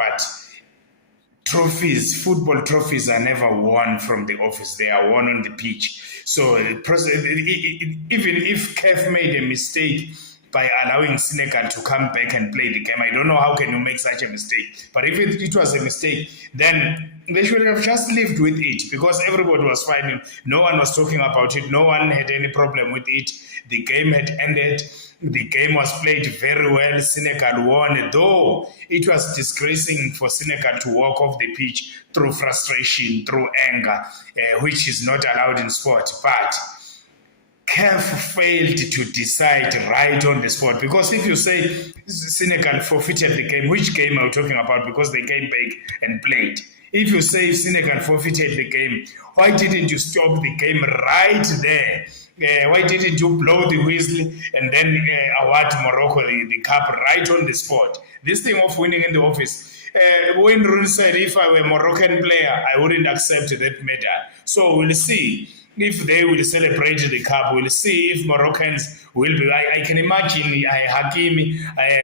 but football trophies are never won from the office. They are won on the pitch. So even if CAF made a mistake by allowing Senegal to come back and play the game, I don't know how can you make such a mistake. But if it was a mistake, then they should have just lived with it, because everybody was fine. No one was talking about it. No one had any problem with it. The game had ended. The game was played very well. Senegal won, though it was disgracing for Senegal to walk off the pitch through frustration, through anger, which is not allowed in sport. But CAF failed to decide right on the spot, because if you say Senegal forfeited the game, which game are you talking about? Because they came back and played. If you say Senegal forfeited the game, why didn't you stop the game right there? Why didn't you blow the whistle and then award Morocco the cup right on the spot? This thing of winning in the office, Wayne Rooney said, if I were a Moroccan player, I wouldn't accept that medal. So we'll see if they will celebrate the cup. We'll see if Moroccans will be. I can imagine Hakimi.